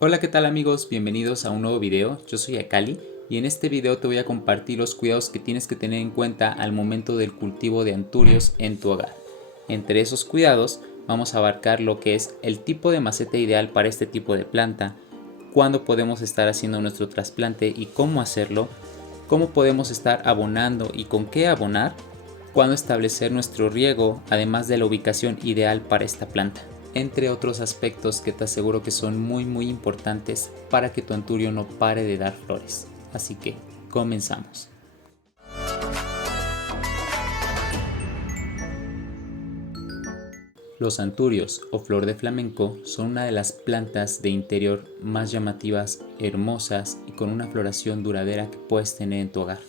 Hola, ¿qué tal amigos? Bienvenidos a un nuevo video. Yo soy Akali y en este video te voy a compartir los cuidados que tienes que tener en cuenta al momento del cultivo de anturios en tu hogar. Entre esos cuidados vamos a abarcar lo que es el tipo de maceta ideal para este tipo de planta, cuándo podemos estar haciendo nuestro trasplante y cómo hacerlo, cómo podemos estar abonando y con qué abonar, cuándo establecer nuestro riego, además de la ubicación ideal para esta planta, entre otros aspectos que te aseguro que son muy importantes para que tu anturio no pare de dar flores. Así que comenzamos. Los anturios o flor de flamenco son una de las plantas de interior más llamativas, hermosas y con una floración duradera que puedes tener en tu hogar.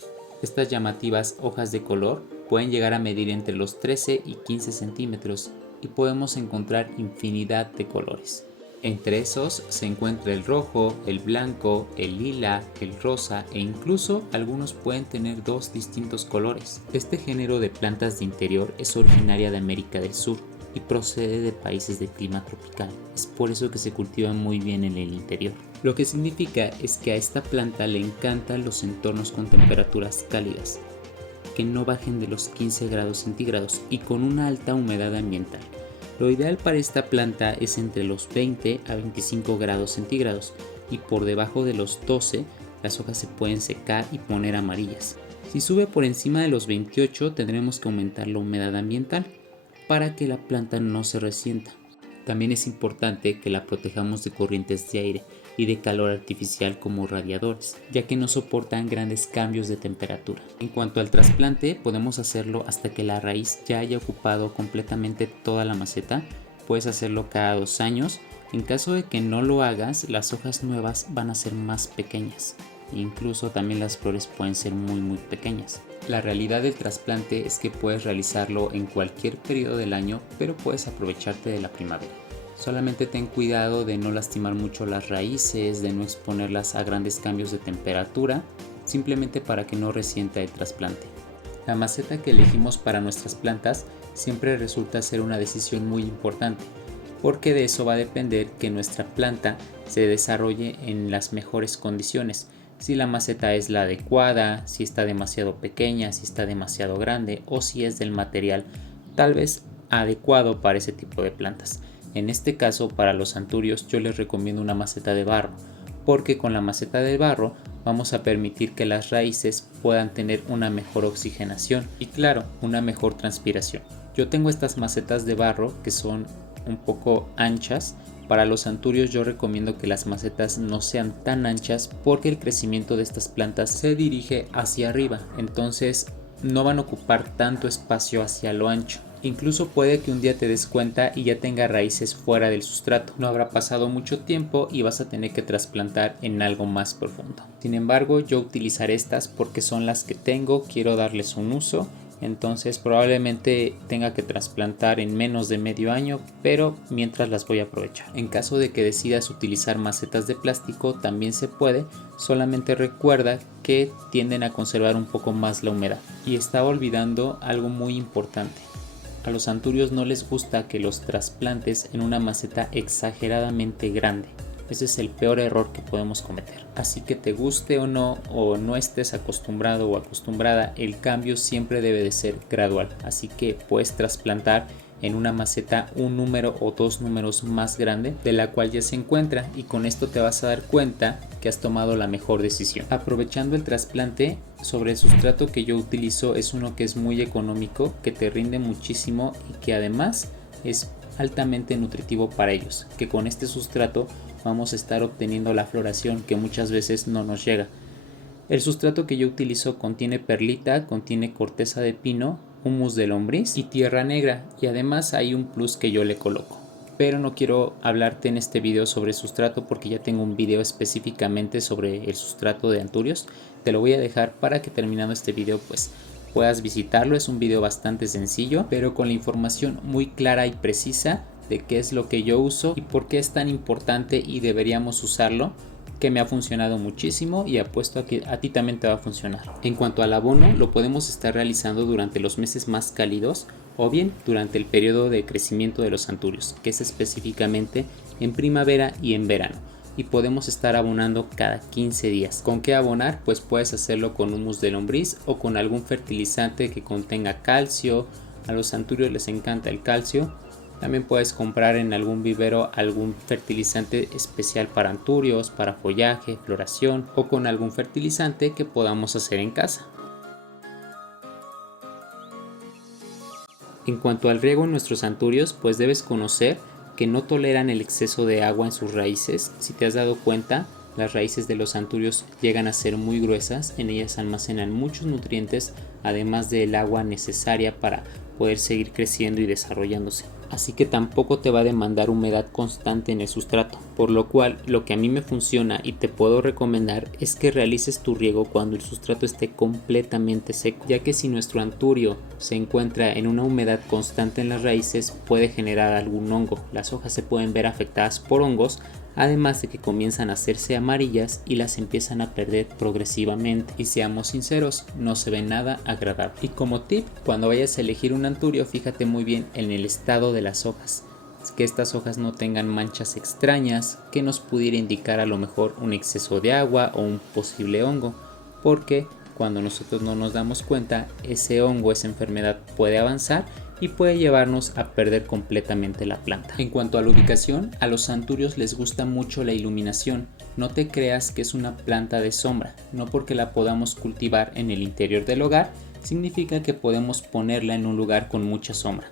Estas llamativas hojas de color pueden llegar a medir entre los 13 y 15 centímetros y podemos encontrar infinidad de colores. Entre esos se encuentra el rojo, el blanco, el lila, el rosa e incluso algunos pueden tener dos distintos colores. Este género de plantas de interior es originaria de América del Sur y procede de países de clima tropical. Es por eso que se cultiva muy bien en el interior. Lo que significa es que a esta planta le encantan los entornos con temperaturas cálidas, que no bajen de los 15 grados centígrados y con una alta humedad ambiental. Lo ideal para esta planta es entre los 20 a 25 grados centígrados y por debajo de los 12 las hojas se pueden secar y poner amarillas. Si sube por encima de los 28 tendremos que aumentar la humedad ambiental para que la planta no se resienta. También es importante que la protejamos de corrientes de aire y de calor artificial como radiadores, ya que no soportan grandes cambios de temperatura. En cuanto al trasplante, podemos hacerlo hasta que la raíz ya haya ocupado completamente toda la maceta. Puedes hacerlo cada 2 años. En caso de que no lo hagas, las hojas nuevas van a ser más pequeñas. Incluso también las flores pueden ser muy pequeñas. La realidad del trasplante es que puedes realizarlo en cualquier periodo del año, pero puedes aprovecharte de la primavera. Solamente ten cuidado de no lastimar mucho las raíces, de no exponerlas a grandes cambios de temperatura, simplemente para que no resienta el trasplante. La maceta que elegimos para nuestras plantas siempre resulta ser una decisión muy importante, porque de eso va a depender que nuestra planta se desarrolle en las mejores condiciones. Si la maceta es la adecuada, si está demasiado pequeña, si está demasiado grande o si es del material tal vez adecuado para ese tipo de plantas. En este caso, para los anturios yo les recomiendo una maceta de barro, porque con la maceta de barro vamos a permitir que las raíces puedan tener una mejor oxigenación y claro, una mejor transpiración. Yo tengo estas macetas de barro que son un poco anchas. Para los anturios yo recomiendo que las macetas no sean tan anchas porque el crecimiento de estas plantas se dirige hacia arriba, entonces no van a ocupar tanto espacio hacia lo ancho. Incluso puede que un día te des cuenta y ya tenga raíces fuera del sustrato. No habrá pasado mucho tiempo y vas a tener que trasplantar en algo más profundo. Sin embargo, yo utilizaré estas porque son las que tengo, quiero darles un uso. Entonces probablemente tenga que trasplantar en menos de medio año, pero mientras las voy a aprovechar. En caso de que decidas utilizar macetas de plástico también se puede, solamente recuerda que tienden a conservar un poco más la humedad. Y estaba olvidando algo muy importante. A los anturios no les gusta que los trasplantes en una maceta exageradamente grande. Ese es el peor error que podemos cometer. Así que te guste o no estés acostumbrado o acostumbrada, el cambio siempre debe de ser gradual. Así que puedes trasplantar en una maceta un número o 2 números más grande de la cual ya se encuentra y con esto te vas a dar cuenta que has tomado la mejor decisión. Aprovechando el trasplante, sobre el sustrato que yo utilizo es uno que es muy económico, que te rinde muchísimo y que además es altamente nutritivo para ellos, que con este sustrato vamos a estar obteniendo la floración que muchas veces no nos llega. El sustrato que yo utilizo contiene perlita, contiene corteza de pino, humus de lombriz y tierra negra, y además hay un plus que yo le coloco. Pero no quiero hablarte en este video sobre sustrato porque ya tengo un video específicamente sobre el sustrato de anturios. Te lo voy a dejar para que terminando este video pues puedas visitarlo. Es un video bastante sencillo, pero con la información muy clara y precisa de qué es lo que yo uso y por qué es tan importante y deberíamos usarlo, que me ha funcionado muchísimo y apuesto a que a ti también te va a funcionar. En cuanto al abono, lo podemos estar realizando durante los meses más cálidos o bien durante el periodo de crecimiento de los anturios, que es específicamente en primavera y en verano. y podemos estar abonando cada 15 días. ¿Con qué abonar? Pues puedes hacerlo con humus de lombriz o con algún fertilizante que contenga calcio. A los anturios les encanta el calcio. También puedes comprar en algún vivero algún fertilizante especial para anturios, para follaje, floración o con algún fertilizante que podamos hacer en casa. En cuanto al riego en nuestros anturios, pues debes conocer que no toleran el exceso de agua en sus raíces. Si te has dado cuenta, las raíces de los anturios llegan a ser muy gruesas, en ellas almacenan muchos nutrientes, además del agua necesaria para poder seguir creciendo y desarrollándose. Así que tampoco te va a demandar humedad constante en el sustrato, por lo cual lo que a mí me funciona y te puedo recomendar es que realices tu riego cuando el sustrato esté completamente seco, ya que si nuestro anturio se encuentra en una humedad constante en las raíces puede generar algún hongo. Las hojas se pueden ver afectadas por hongos, además de que comienzan a hacerse amarillas y las empiezan a perder progresivamente, y seamos sinceros, no se ve nada agradable. Y como tip, cuando vayas a elegir un anturio, fíjate muy bien en el estado de las hojas, que estas hojas no tengan manchas extrañas que nos pudiera indicar a lo mejor un exceso de agua o un posible hongo, porque cuando nosotros no nos damos cuenta, ese hongo, esa enfermedad puede avanzar y puede llevarnos a perder completamente la planta. En cuanto a la ubicación, a los anturios les gusta mucho la iluminación. No te creas que es una planta de sombra, no porque la podamos cultivar en el interior del hogar, significa que podemos ponerla en un lugar con mucha sombra.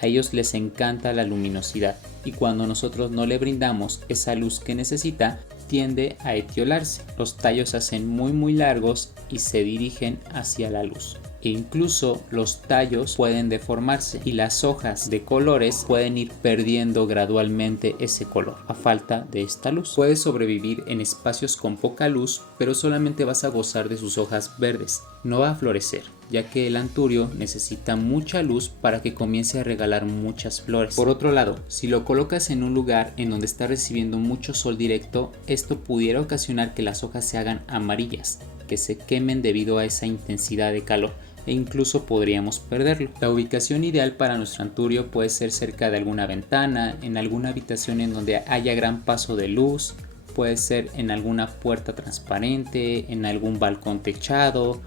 A ellos les encanta la luminosidad y cuando nosotros no le brindamos esa luz que necesita, tiende a etiolarse. Los tallos se hacen muy largos y se dirigen hacia la luz. E incluso los tallos pueden deformarse y las hojas de colores pueden ir perdiendo gradualmente ese color a falta de esta luz. Puede sobrevivir en espacios con poca luz, pero solamente vas a gozar de sus hojas verdes. No va a florecer, ya que el anturio necesita mucha luz para que comience a regalar muchas flores. Por otro lado, si lo colocas en un lugar en donde está recibiendo mucho sol directo, esto pudiera ocasionar que las hojas se hagan amarillas, que se quemen debido a esa intensidad de calor, e incluso podríamos perderlo. La ubicación ideal para nuestro anturio puede ser cerca de alguna ventana, en alguna habitación en donde haya gran paso de luz, puede ser en alguna puerta transparente, en algún balcón techado,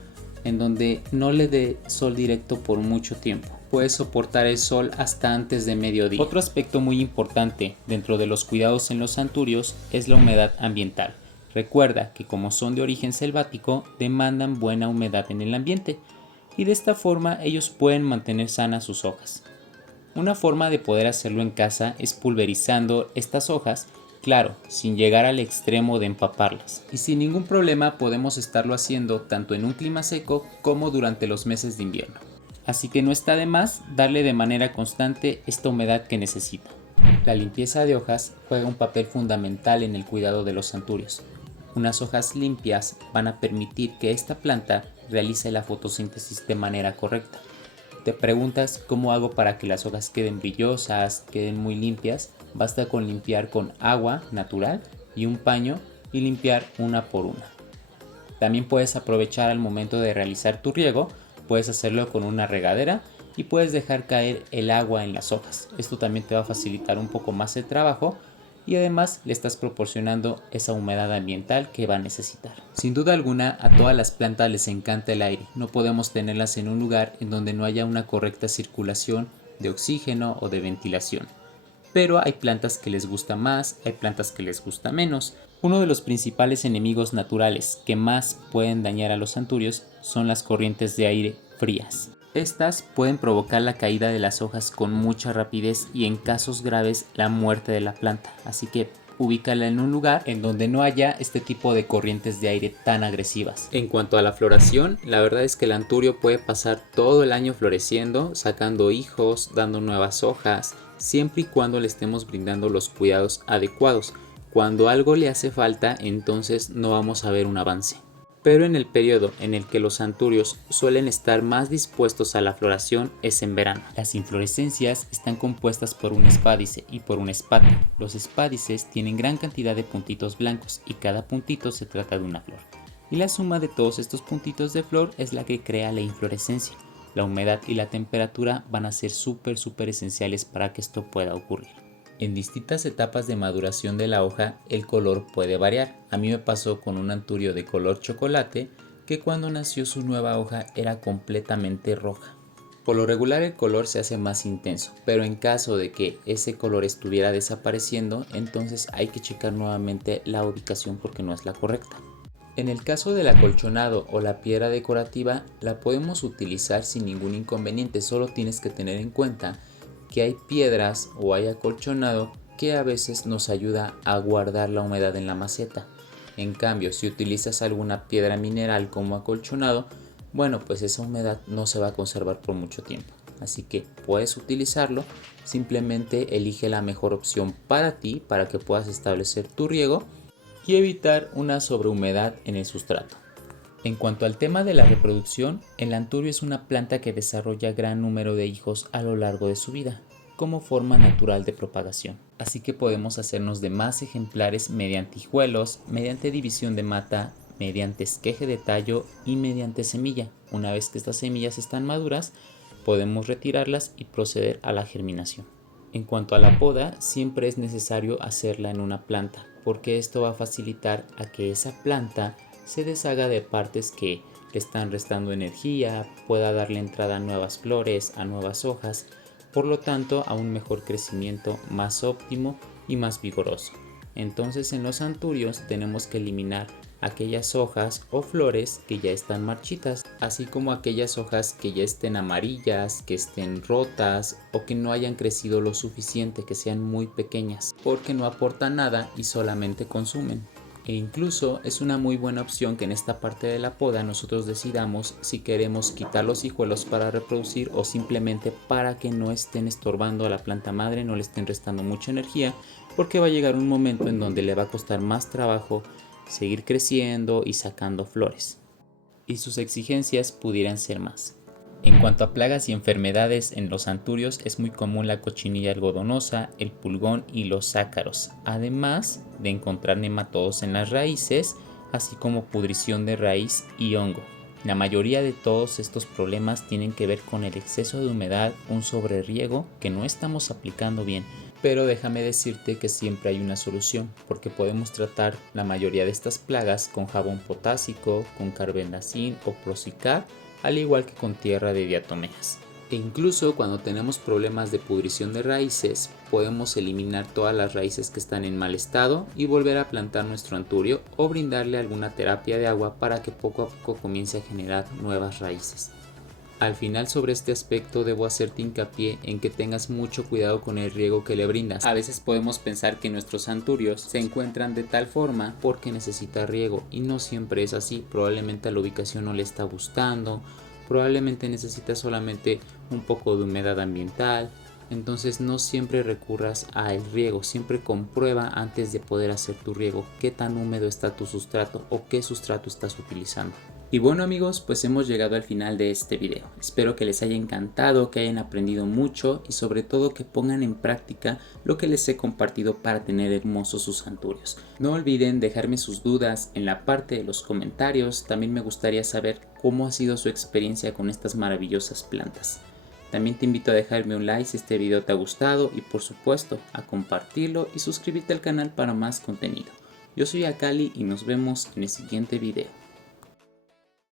en donde no le dé sol directo por mucho tiempo. Puede soportar el sol hasta antes de mediodía. Otro aspecto muy importante dentro de los cuidados en los anturios es la humedad ambiental. Recuerda que como son de origen selvático, demandan buena humedad en el ambiente y de esta forma ellos pueden mantener sanas sus hojas. Una forma de poder hacerlo en casa es pulverizando estas hojas, claro, sin llegar al extremo de empaparlas. Y sin ningún problema podemos estarlo haciendo tanto en un clima seco como durante los meses de invierno. Así que no está de más darle de manera constante esta humedad que necesita. La limpieza de hojas juega un papel fundamental en el cuidado de los anturios. Unas hojas limpias van a permitir que esta planta realice la fotosíntesis de manera correcta. Te preguntas cómo hago para que las hojas queden brillosas, queden muy limpias. Basta con limpiar con agua natural y un paño y limpiar una por una. También puedes aprovechar al momento de realizar tu riego, puedes hacerlo con una regadera y puedes dejar caer el agua en las hojas. Esto también te va a facilitar un poco más el trabajo y además le estás proporcionando esa humedad ambiental que va a necesitar. Sin duda alguna, a todas las plantas les encanta el aire. No podemos tenerlas en un lugar en donde no haya una correcta circulación de oxígeno o de ventilación. Pero hay plantas que les gusta más, hay plantas que les gusta menos. Uno de los principales enemigos naturales que más pueden dañar a los anturios son las corrientes de aire frías. Estas pueden provocar la caída de las hojas con mucha rapidez y en casos graves la muerte de la planta, así que ubícala en un lugar en donde no haya este tipo de corrientes de aire tan agresivas. En cuanto a la floración, la verdad es que el anturio puede pasar todo el año floreciendo, sacando hijos, dando nuevas hojas, siempre y cuando le estemos brindando los cuidados adecuados. Cuando algo le hace falta, entonces no vamos a ver un avance. Pero en el periodo en el que los anturios suelen estar más dispuestos a la floración es en verano. Las inflorescencias están compuestas por un espádice y por un espate. Los espádices tienen gran cantidad de puntitos blancos y cada puntito se trata de una flor. Y la suma de todos estos puntitos de flor es la que crea la inflorescencia. La humedad y la temperatura van a ser súper esenciales para que esto pueda ocurrir. En distintas etapas de maduración de la hoja, el color puede variar. A mí me pasó con un anturio de color chocolate que cuando nació su nueva hoja era completamente roja. Por lo regular el color se hace más intenso, pero en caso de que ese color estuviera desapareciendo, entonces hay que checar nuevamente la ubicación porque no es la correcta. En el caso del acolchonado o la piedra decorativa, la podemos utilizar sin ningún inconveniente, solo tienes que tener en cuenta que hay piedras o hay acolchonado que a veces nos ayuda a guardar la humedad en la maceta. En cambio, si utilizas alguna piedra mineral como acolchonado, bueno, pues esa humedad no se va a conservar por mucho tiempo. Así que puedes utilizarlo, simplemente elige la mejor opción para ti, para que puedas establecer tu riego y evitar una sobrehumedad en el sustrato. En cuanto al tema de la reproducción, el anturio es una planta que desarrolla gran número de hijos a lo largo de su vida, como forma natural de propagación. Así que podemos hacernos de más ejemplares mediante hijuelos, mediante división de mata, mediante esqueje de tallo y mediante semilla. Una vez que estas semillas están maduras, podemos retirarlas y proceder a la germinación. En cuanto a la poda, siempre es necesario hacerla en una planta, porque esto va a facilitar a que esa planta se deshaga de partes que le están restando energía, pueda darle entrada a nuevas flores, a nuevas hojas, por lo tanto a un mejor crecimiento más óptimo y más vigoroso. Entonces en los anturios tenemos que eliminar aquellas hojas o flores que ya están marchitas, así como aquellas hojas que ya estén amarillas, que estén rotas o que no hayan crecido lo suficiente, que sean muy pequeñas, porque no aportan nada y solamente consumen. E incluso es una muy buena opción que en esta parte de la poda nosotros decidamos si queremos quitar los hijuelos para reproducir o simplemente para que no estén estorbando a la planta madre, no le estén restando mucha energía, porque va a llegar un momento en donde le va a costar más trabajo seguir creciendo y sacando flores, y sus exigencias pudieran ser más. En cuanto a plagas y enfermedades en los anturios, es muy común la cochinilla algodonosa, el pulgón y los ácaros, además de encontrar nematodos en las raíces, así como pudrición de raíz y hongo. La mayoría de todos estos problemas tienen que ver con el exceso de humedad, un sobreriego que no estamos aplicando bien. Pero déjame decirte que siempre hay una solución, porque podemos tratar la mayoría de estas plagas con jabón potásico, con carbendazim o Procicar, al igual que con tierra de diatomeas. E incluso cuando tenemos problemas de pudrición de raíces, podemos eliminar todas las raíces que están en mal estado y volver a plantar nuestro anturio o brindarle alguna terapia de agua para que poco a poco comience a generar nuevas raíces. Al final, sobre este aspecto debo hacerte hincapié en que tengas mucho cuidado con el riego que le brindas. A veces podemos pensar que nuestros anturios se encuentran de tal forma porque necesita riego, y no siempre es así. Probablemente a la ubicación no le está gustando, probablemente necesita solamente un poco de humedad ambiental. Entonces no siempre recurras al riego, siempre comprueba antes de poder hacer tu riego qué tan húmedo está tu sustrato o qué sustrato estás utilizando. Y bueno amigos, pues hemos llegado al final de este video. Espero que les haya encantado, que hayan aprendido mucho y sobre todo que pongan en práctica lo que les he compartido para tener hermosos sus anturios. No olviden dejarme sus dudas en la parte de los comentarios. También me gustaría saber cómo ha sido su experiencia con estas maravillosas plantas. También te invito a dejarme un like si este video te ha gustado y por supuesto a compartirlo y suscribirte al canal para más contenido. Yo soy Akali y nos vemos en el siguiente video.